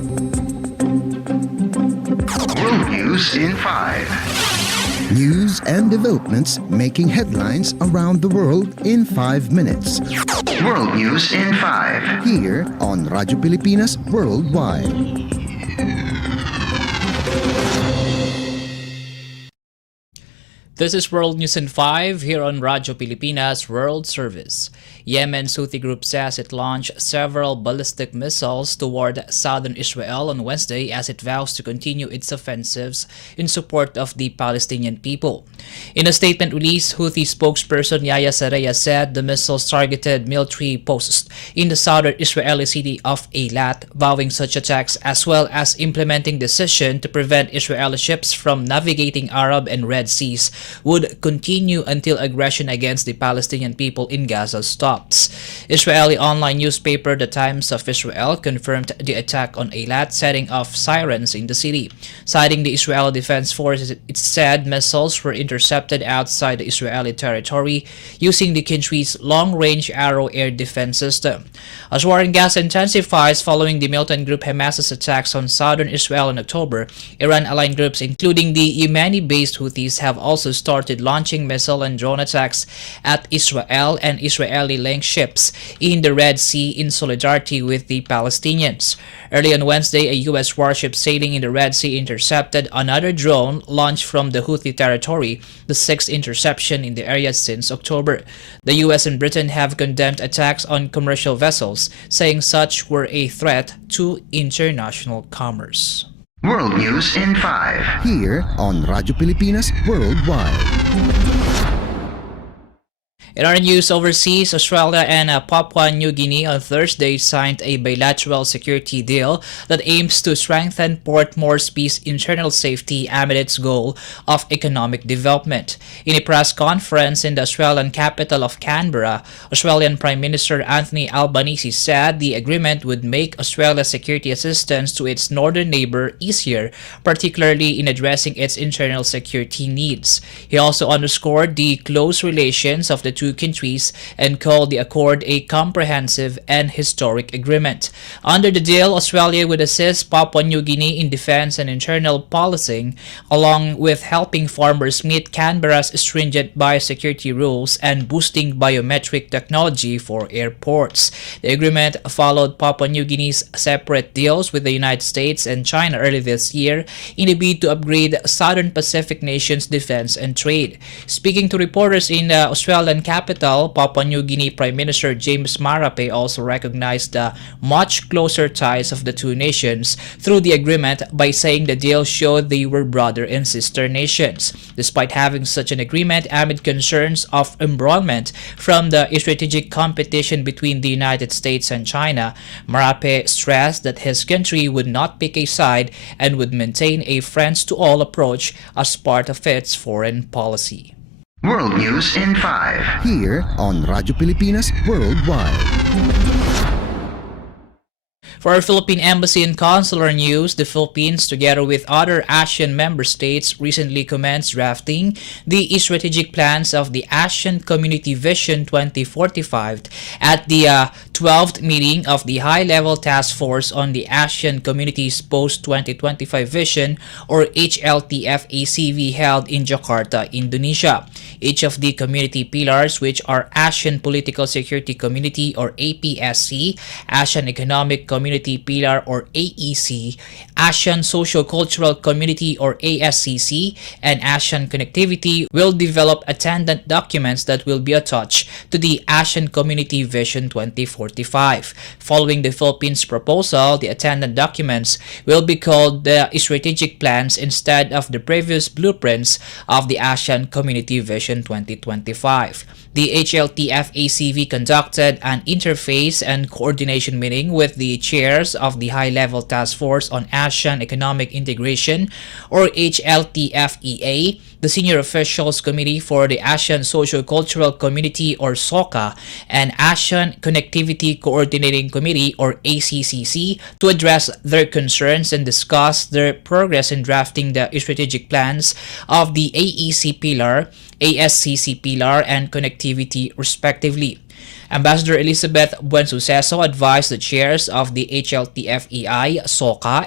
World News in 5. News and developments making headlines around the world in 5 minutes. World News in 5. Here on Radyo Pilipinas Worldwide. This is World News in 5 here on Radyo Pilipinas World Service. Yemen's Houthi group says it launched several ballistic missiles toward southern Israel on Wednesday as it vows to continue its offensives in support of the Palestinian people. In a statement released, Houthi spokesperson Yahya Saraya said the missiles targeted military posts in the southern Israeli city of Eilat, vowing such attacks as well as implementing decision to prevent Israeli ships from navigating Arab and Red Seas would continue until aggression against the Palestinian people in Gaza stops. Israeli online newspaper The Times of Israel confirmed the attack on Eilat, setting off sirens in the city. Citing the Israeli Defense Force, it said missiles were intercepted outside the Israeli territory using the country's long-range Arrow air defense system. As war in Gaza intensifies following the militant group Hamas's attacks on southern Israel in October, Iran-aligned groups including the Yemeni-based Houthis have also started launching missile and drone attacks at Israel and Israeli-linked ships in the Red Sea in solidarity with the Palestinians. Early on Wednesday, a U.S. warship sailing in the Red Sea intercepted another drone launched from the Houthi territory, the sixth interception in the area since October. The U.S. and Britain have condemned attacks on commercial vessels, saying such were a threat to international commerce. World News in 5. Here on Radyo Pilipinas Worldwide. In our news overseas, Australia and Papua New Guinea on Thursday signed a bilateral security deal that aims to strengthen Port Moresby's internal safety amid its goal of economic development. In a press conference in the Australian capital of Canberra, Australian Prime Minister Anthony Albanese said the agreement would make Australia's security assistance to its northern neighbour easier, particularly in addressing its internal security needs. He also underscored the close relations of the two countries and called the accord a comprehensive and historic agreement. Under the deal, Australia would assist Papua New Guinea in defense and internal policing, along with helping farmers meet Canberra's stringent biosecurity rules and boosting biometric technology for airports. The agreement followed Papua New Guinea's separate deals with the United States and China early this year in a bid to upgrade Southern Pacific nations' defense and trade. Speaking to reporters in the Australian capital, Papua New Guinea Prime Minister James Marape also recognized the much closer ties of the two nations through the agreement by saying the deal showed they were brother and sister nations. Despite having such an agreement amid concerns of embroilment from the strategic competition between the United States and China, Marape stressed that his country would not pick a side and would maintain a friends-to-all approach as part of its foreign policy. World News in 5. Here on Radyo Pilipinas Worldwide. For our Philippine Embassy and Consular news, the Philippines, together with other ASEAN member states, recently commenced drafting the strategic plans of the ASEAN Community Vision 2045 at the 12th meeting of the High-Level Task Force on the ASEAN Community's Post-2025 Vision, or HLTF-ACV, held in Jakarta, Indonesia. Each of the community pillars, which are ASEAN Political Security Community, or APSC, ASEAN Economic Community Pillar, or AEC, ASEAN Socio-Cultural Community, or ASCC, and ASEAN Connectivity, will develop attendant documents that will be attached to the ASEAN Community Vision 2045. Following the Philippines' proposal, the attendant documents will be called the strategic plans instead of the previous blueprints of the ASEAN Community Vision 2025. The HLTF-ACV conducted an interface and coordination meeting with the chairs of the High-Level Task Force on ASEAN Economic Integration, or HLTFEA, the Senior Officials Committee for the ASEAN Socio-Cultural Community, or SOCA, and ASEAN Connectivity Coordinating Committee, or ACCC, to address their concerns and discuss their progress in drafting the strategic plans of the AEC pillar, ASCC pillar, and connectivity respectively. Ambassador Elizabeth Buensuceso advised the chairs of the HLTFEI, SOCA,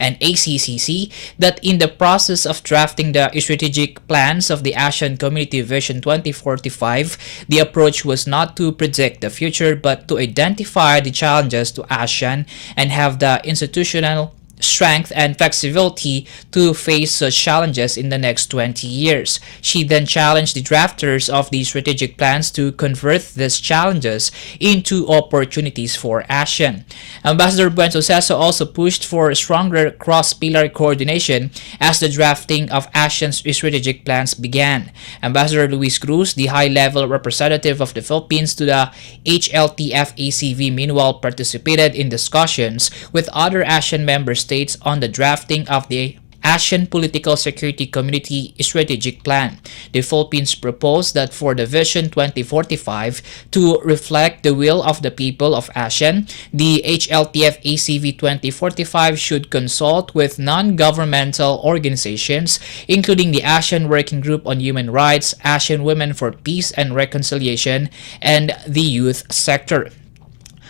and ACCC that in the process of drafting the strategic plans of the Asian Community Vision 2045, the approach was not to predict the future but to identify the challenges to ASEAN and have the institutional strength and flexibility to face such challenges in the next 20 years. She then challenged the drafters of the strategic plans to convert these challenges into opportunities for ASEAN. Ambassador Buensuceso also pushed for stronger cross-pillar coordination as the drafting of ASEAN's strategic plans began. Ambassador Luis Cruz, the high-level representative of the Philippines to the HLTF-ACV, meanwhile participated in discussions with other ASEAN member states on the drafting of the ASEAN Political Security Community Strategic Plan. The Philippines proposed that for the Vision 2045 to reflect the will of the people of ASEAN, the HLTF-ACV 2045 should consult with non-governmental organizations, including the ASEAN Working Group on Human Rights, ASEAN Women for Peace and Reconciliation, and the youth sector.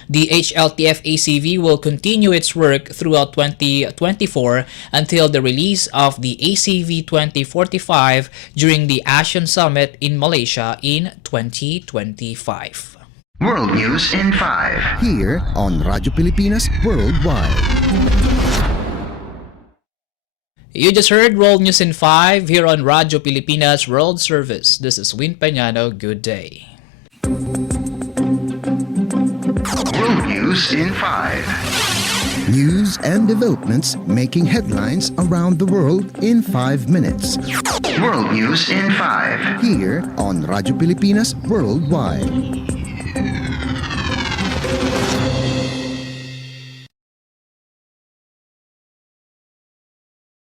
The HLTF-ACV will continue its work throughout 2024 until the release of the ACV 2045 during the ASEAN Summit in Malaysia in 2025. World News in 5. Here on Radyo Pilipinas Worldwide. You just heard World News in 5 here on Radyo Pilipinas World Service. This is Peñano. Good day. World News in 5. News and developments making headlines around the world in 5 minutes. World News in 5. Here on Radyo Pilipinas Worldwide.